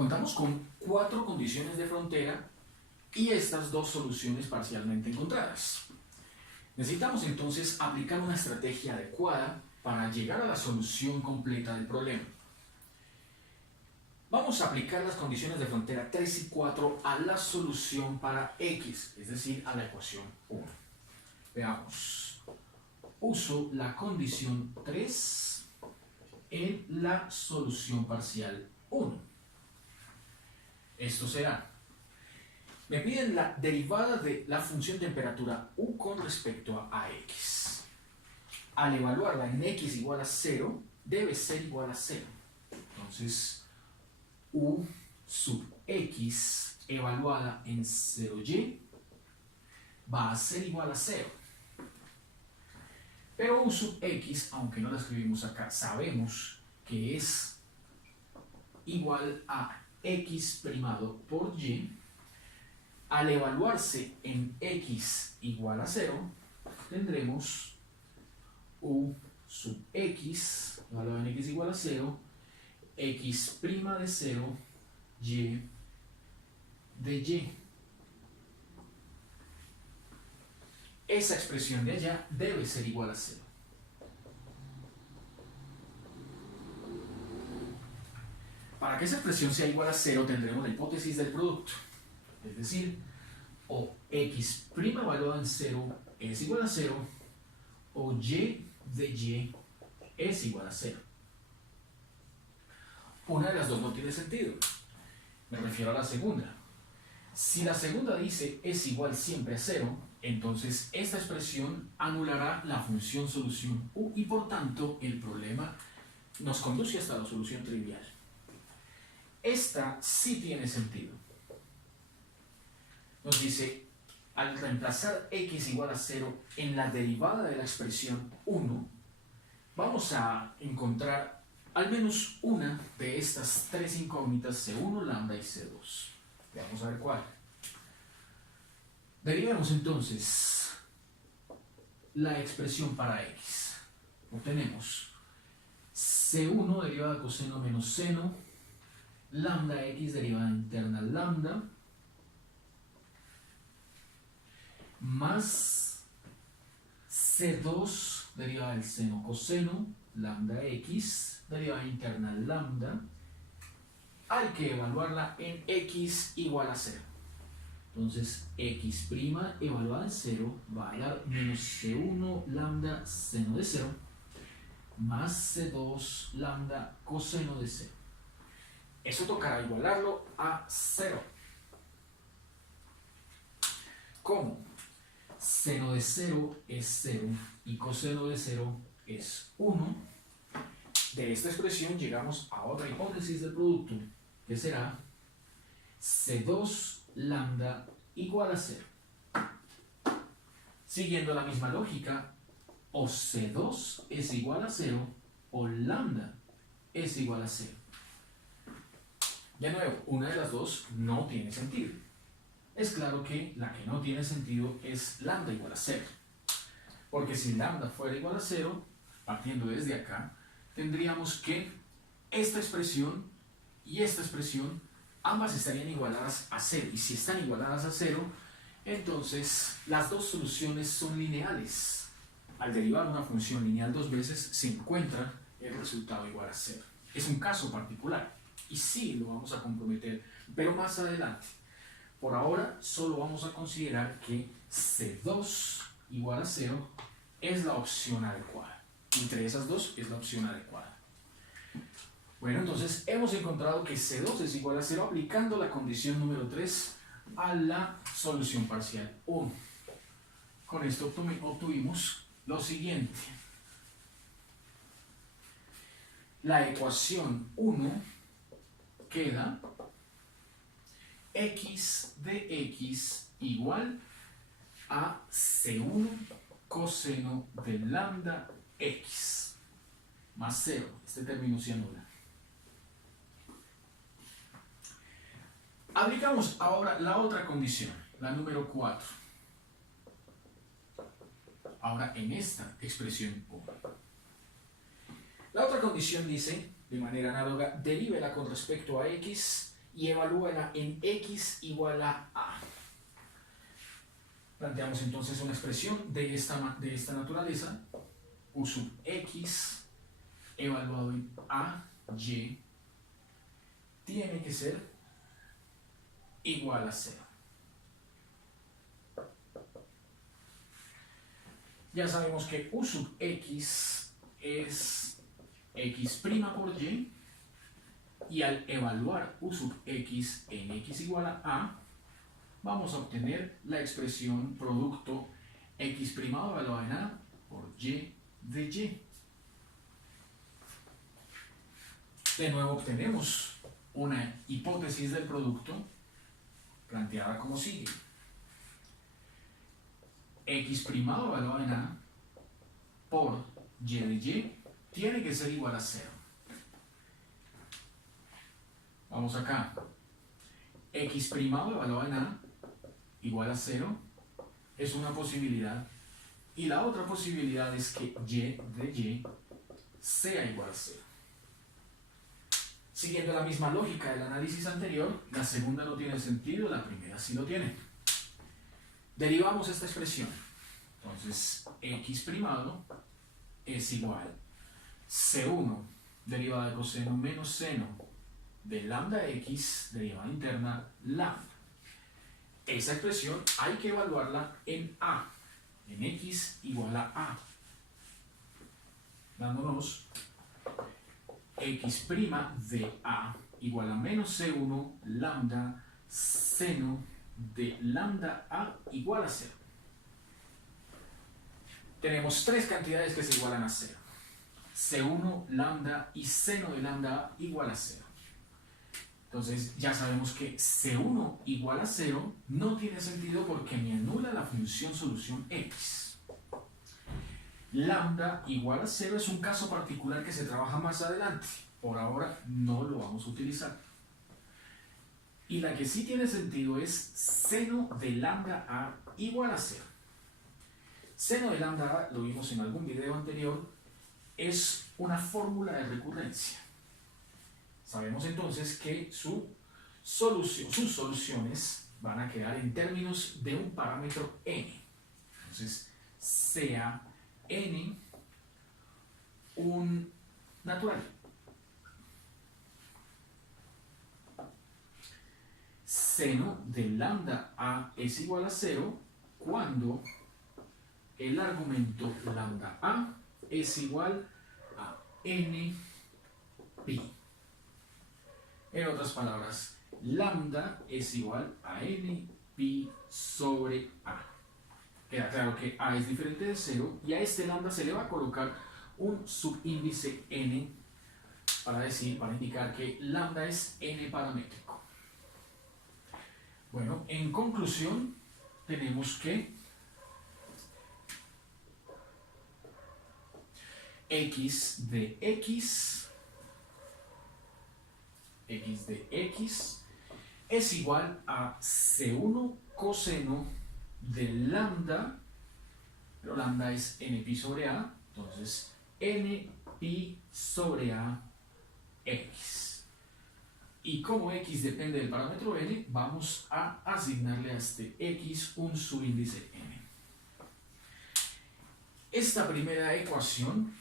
Contamos con 4 condiciones de frontera y estas 2 soluciones parcialmente encontradas. Necesitamos entonces aplicar una estrategia adecuada para llegar a la solución completa del problema. Vamos a aplicar las condiciones de frontera 3 y 4 a la solución para x, es decir, a la ecuación 1. Veamos. Uso la condición 3 en la solución parcial 1. Esto será, me piden la derivada de la función temperatura u con respecto a x. Al evaluarla en x igual a 0, debe ser igual a 0. Entonces, u sub x evaluada en 0y va a ser igual a 0. Pero u sub x, aunque no la escribimos acá, sabemos que es igual a x primado por y. Al evaluarse en x igual a 0, tendremos u sub x evaluado en x igual a 0, x prima de 0, y de y. Esa expresión de allá debe ser igual a 0. Para que esa expresión sea igual a 0 tendremos la hipótesis del producto. Es decir, o x' evaluado en 0 es igual a 0, o y de y es igual a 0. Una de las dos no tiene sentido. Me refiero a la segunda. Si la segunda dice es igual siempre a 0, entonces esta expresión anulará la función solución u y por tanto el problema nos conduce hasta la solución trivial. Esta sí tiene sentido. Nos dice, al reemplazar x igual a 0 en la derivada de la expresión 1, vamos a encontrar al menos una de estas 3 incógnitas C1, lambda y C2. Vamos a ver cuál. Derivemos entonces la expresión para x. Obtenemos C1 derivada de coseno menos seno, lambda x derivada interna lambda, más C2 derivada del seno coseno, lambda x derivada interna lambda. Hay que evaluarla en x igual a 0. Entonces, x' evaluada en 0 va a dar menos C1 lambda seno de 0 más C2 lambda coseno de 0. Eso tocará igualarlo a 0. ¿Cómo? Seno de 0 es 0 y coseno de 0 es 1. De esta expresión llegamos a otra hipótesis del producto, que será C2 lambda igual a 0. Siguiendo la misma lógica, o C2 es igual a 0 o lambda es igual a 0. De nuevo, una de las dos no tiene sentido. Es claro que la que no tiene sentido es lambda igual a 0. Porque si lambda fuera igual a 0, partiendo desde acá, tendríamos que esta expresión y esta expresión ambas estarían igualadas a 0. Y si están igualadas a 0, entonces las dos soluciones son lineales. Al derivar una función lineal dos veces, se encuentra el resultado igual a 0. Es un caso particular. Y sí lo vamos a comprometer, pero más adelante. Por ahora, solo vamos a considerar que C2 igual a 0 es la opción adecuada. Entre esas dos es la opción adecuada. Bueno, entonces hemos encontrado que C2 es igual a 0 aplicando la condición número 3 a la solución parcial 1. Con esto obtuvimos lo siguiente. La ecuación 1 queda x de x igual a C1 coseno de lambda x más 0. Este término se anula. Aplicamos ahora la otra condición, la número 4. Ahora en esta expresión 1. La otra condición dice, de manera análoga, derívela con respecto a x y evalúala en x igual a a. Planteamos entonces una expresión de esta naturaleza, u sub x evaluado en a, y, tiene que ser igual a 0. Ya sabemos que u sub x es x' por y, y al evaluar u sub x en x igual a, vamos a obtener la expresión producto x' evaluado en a por y de y. De nuevo obtenemos una hipótesis del producto planteada como sigue. X' evaluado en a por y de y tiene que ser igual a 0. Vamos acá. X' evaluado en a igual a 0 es una posibilidad, y la otra posibilidad es que y de y sea igual a 0. Siguiendo la misma lógica del análisis anterior, la segunda no tiene sentido, la primera sí lo tiene. Derivamos esta expresión. Entonces, x' es igual C1 derivada de coseno menos seno de lambda x derivada interna lambda. Esa expresión hay que evaluarla en a, en x igual a, dándonos x' de a igual a menos c1 lambda seno de lambda a igual a 0. Tenemos tres cantidades que se igualan a 0. C1, lambda y seno de lambda a igual a 0. Entonces ya sabemos que C1 igual a 0 no tiene sentido porque me anula la función solución x. Lambda igual a 0 es un caso particular que se trabaja más adelante. Por ahora no lo vamos a utilizar. Y la que sí tiene sentido es seno de lambda a igual a 0. Seno de lambda a, lo vimos en algún video anterior, es una fórmula de recurrencia. Sabemos entonces que sus soluciones van a quedar en términos de un parámetro n. Entonces, sea n un natural. Seno de lambda a es igual a 0 cuando el argumento lambda a es igual a n pi. En otras palabras, lambda es igual a n pi sobre a. Queda claro que a es diferente de 0 y a este lambda se le va a colocar un subíndice n para indicar que lambda es n paramétrico. Bueno, en conclusión, tenemos que x de x es igual a C1 coseno de lambda, pero lambda es n pi sobre a, entonces n pi sobre a x. Y como x depende del parámetro n, vamos a asignarle a este x un subíndice n. Esta primera ecuación,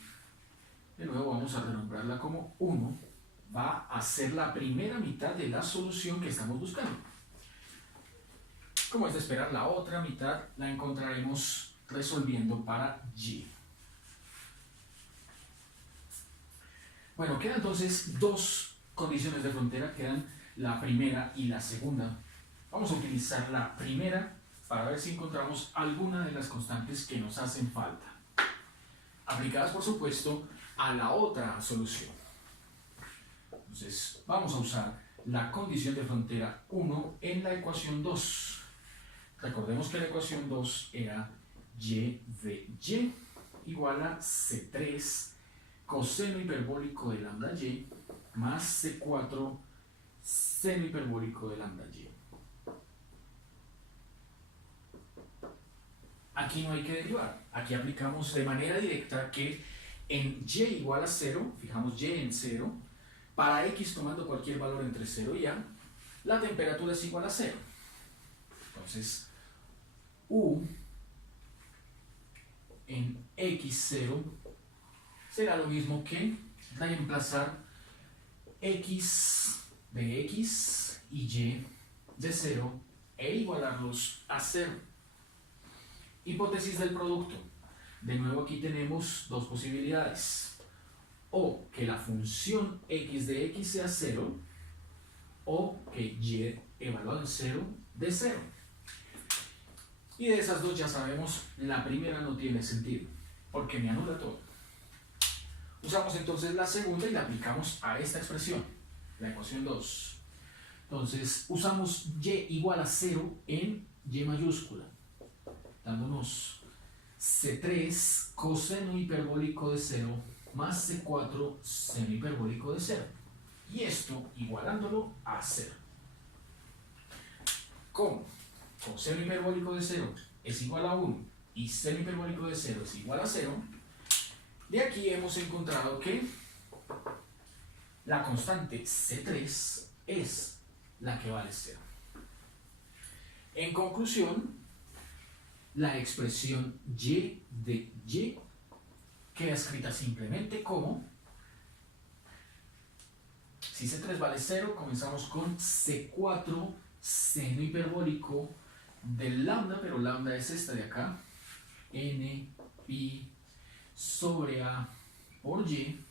de nuevo vamos a renombrarla como 1, va a ser la primera mitad de la solución que estamos buscando. Como es de esperar, la otra mitad la encontraremos resolviendo para y. Bueno, quedan entonces dos condiciones de frontera, quedan la primera y la segunda. Vamos a utilizar la primera para ver si encontramos alguna de las constantes que nos hacen falta, aplicadas por supuesto a la otra solución. Entonces vamos a usar la condición de frontera 1 en la ecuación 2. Recordemos que la ecuación 2 era y de y igual a C3 coseno hiperbólico de lambda y más C4 seno hiperbólico de lambda y. Aquí no hay que derivar, aquí aplicamos de manera directa que en y igual a 0, fijamos y en 0, para x tomando cualquier valor entre 0 y a, la temperatura es igual a 0. Entonces, U en x0 será lo mismo que reemplazar x de x y y de 0 e igualarlos a 0. Hipótesis del producto. De nuevo aquí tenemos dos posibilidades. O que la función x de x sea 0, o que y evaluado en 0 de 0. Y de esas dos ya sabemos, la primera no tiene sentido, porque me anula todo. Usamos entonces la segunda y la aplicamos a esta expresión, la ecuación 2. Entonces usamos y igual a 0 en y mayúscula, dándonos C3 coseno hiperbólico de 0 más C4 seno hiperbólico de 0. Y esto igualándolo a 0. ¿Cómo? Coseno hiperbólico de 0 es igual a 1 y seno hiperbólico de 0 es igual a 0. De aquí hemos encontrado que la constante C3 es la que vale 0. En conclusión, la expresión y de y queda escrita simplemente como, si C3 vale 0, comenzamos con C4 seno hiperbólico del lambda, pero lambda es esta de acá, n pi sobre a por y,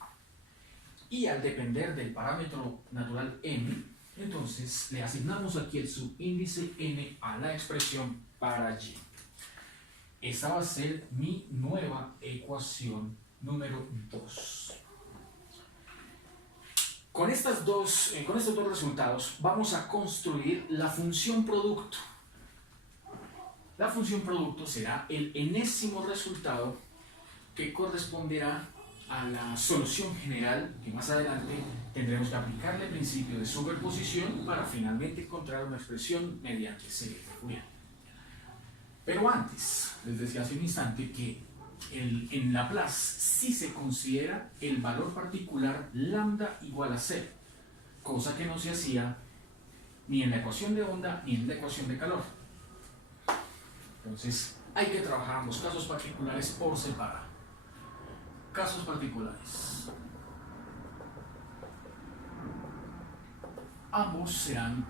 y al depender del parámetro natural m, entonces le asignamos aquí el subíndice n a la expresión para y. Esta va a ser mi nueva ecuación número 2. Con estos dos resultados vamos a construir la función producto. La función producto será el enésimo resultado que corresponderá a la solución general, que más adelante tendremos que aplicarle el principio de superposición para finalmente encontrar una expresión mediante serie de Fourier. Pero antes, les decía hace un instante que en Laplace sí se considera el valor particular lambda igual a 0, cosa que no se hacía ni en la ecuación de onda ni en la ecuación de calor. Entonces hay que trabajar ambos casos particulares por separado. Casos particulares. Ambos serán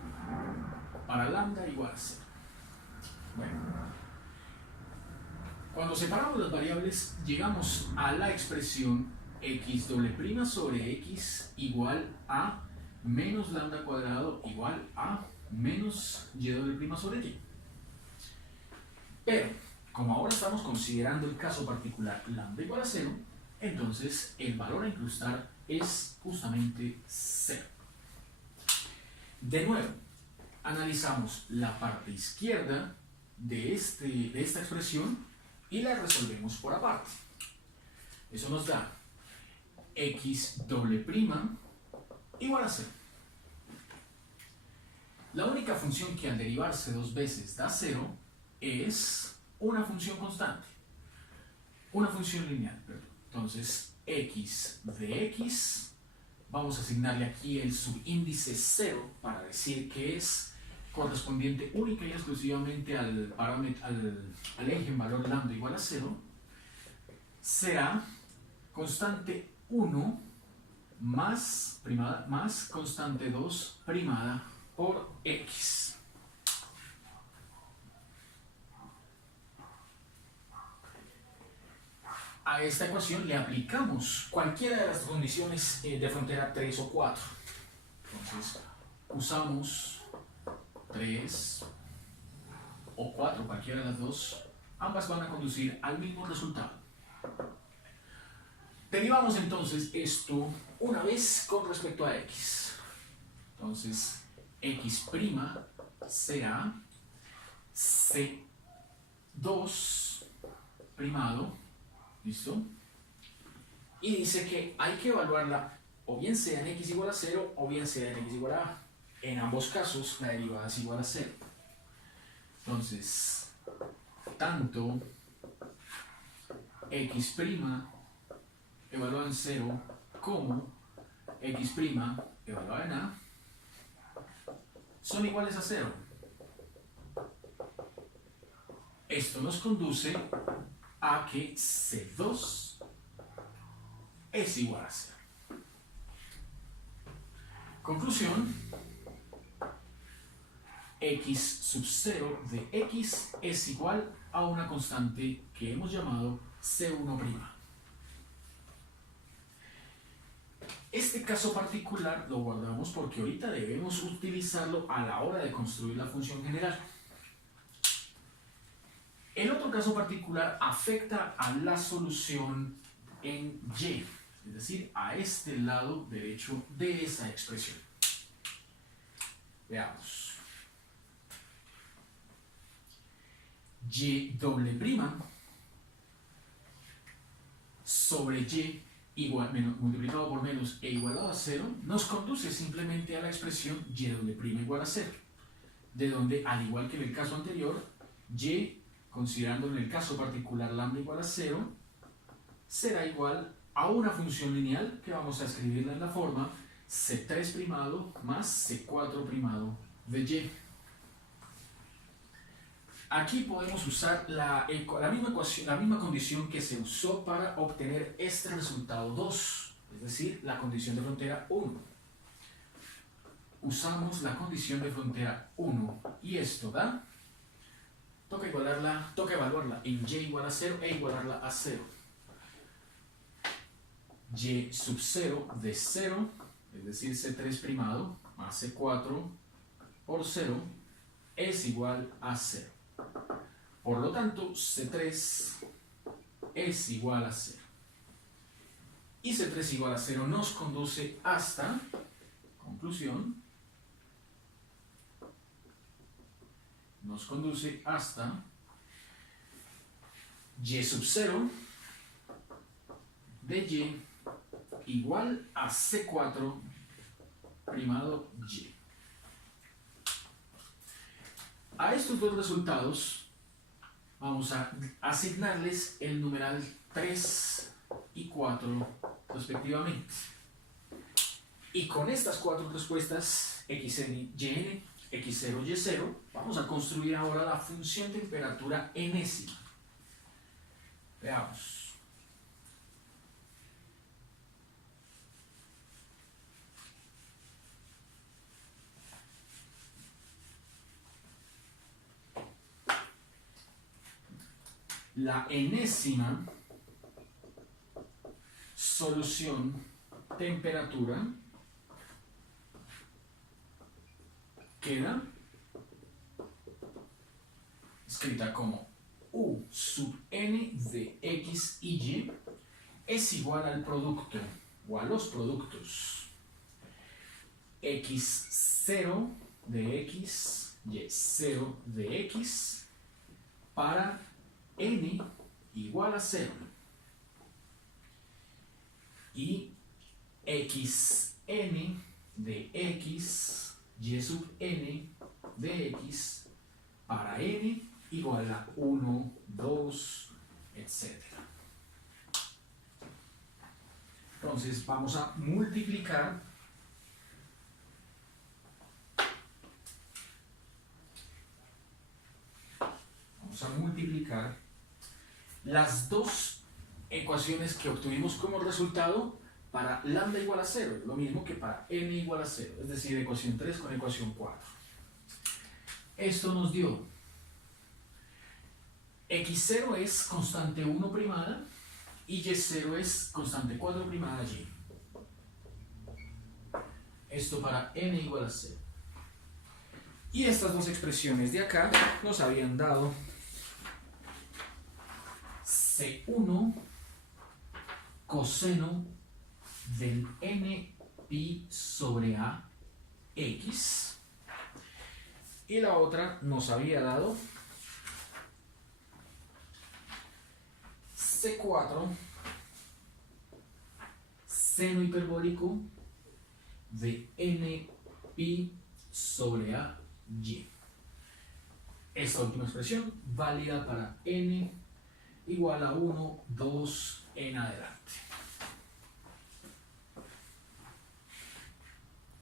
para lambda igual a 0. Bueno, cuando separamos las variables, llegamos a la expresión x doble prima sobre x igual a menos lambda cuadrado igual a menos y doble prima sobre y. Pero, como ahora estamos considerando el caso particular lambda igual a 0, entonces el valor a incrustar es justamente 0. De nuevo, analizamos la parte izquierda de esta expresión y la resolvemos por aparte. Eso nos da x doble prima igual a 0. La única función que al derivarse dos veces da 0 es una función constante, una función lineal, perdón. Entonces, x de x, vamos a asignarle aquí el subíndice 0 para decir que es correspondiente única y exclusivamente al eje en valor lambda igual a 0, será constante 1 más primada más constante 2 primada por x. A esta ecuación le aplicamos cualquiera de las condiciones de frontera 3 o 4. Entonces, usamos 3 o 4, cualquiera de las dos, ambas van a conducir al mismo resultado. Derivamos entonces esto una vez con respecto a x. Entonces, x' será C2 primado, ¿listo? Y dice que hay que evaluarla o bien sea en x igual a 0 o bien sea en x igual a a. En ambos casos la derivada es igual a 0. Entonces, tanto x' evaluado en 0 como x' evaluado en a son iguales a 0. Esto nos conduce a que C2 es igual a 0. Conclusión, x sub 0 de x es igual a una constante que hemos llamado C1'. Este caso particular lo guardamos porque ahorita debemos utilizarlo a la hora de construir la función general. El otro caso particular afecta a la solución en y, es decir, a este lado derecho de esa expresión. Veamos. Y doble prima sobre y igual, multiplicado por menos e igualado a 0 nos conduce simplemente a la expresión y doble prima igual a 0, de donde, al igual que en el caso anterior, y, considerando en el caso particular lambda igual a 0, será igual a una función lineal que vamos a escribirla en la forma C3' más C4' de y. Aquí podemos usar la misma condición que se usó para obtener este resultado 2, es decir, la condición de frontera 1. Usamos la condición de frontera 1 y esto da, toca evaluarla en y igual a 0 e igualarla a 0. Y sub 0 de 0, es decir, C3' más C4 por 0 es igual a 0. Por lo tanto, C3 es igual a 0. Y C3 igual a 0 nos conduce hasta, conclusión, nos conduce hasta y sub 0 de y igual a C4 primado y. A estos dos resultados vamos a asignarles el numeral 3 y 4 respectivamente. Y con estas cuatro respuestas, xn, yn, x0, y0, vamos a construir ahora la función temperatura enésima. Veamos. La enésima solución temperatura queda escrita como U sub n de x y y es igual al producto o a los productos x0 de x, y0 de x para n igual a 0 y xn de x, y sub n de x para n igual a 1, 2, etc. Entonces vamos a multiplicar las dos ecuaciones que obtuvimos como resultado para lambda igual a 0, lo mismo que para n igual a 0, es decir, ecuación 3 con ecuación 4. Esto nos dio x0 es constante 1 primada y y0 es constante 4 primada y. Esto para n igual a 0. Y estas dos expresiones de acá nos habían dado C1 coseno del n pi sobre a x. Y la otra nos había dado C4 seno hiperbólico de n pi sobre a y. Esta última expresión válida para n igual a 1, 2 en adelante.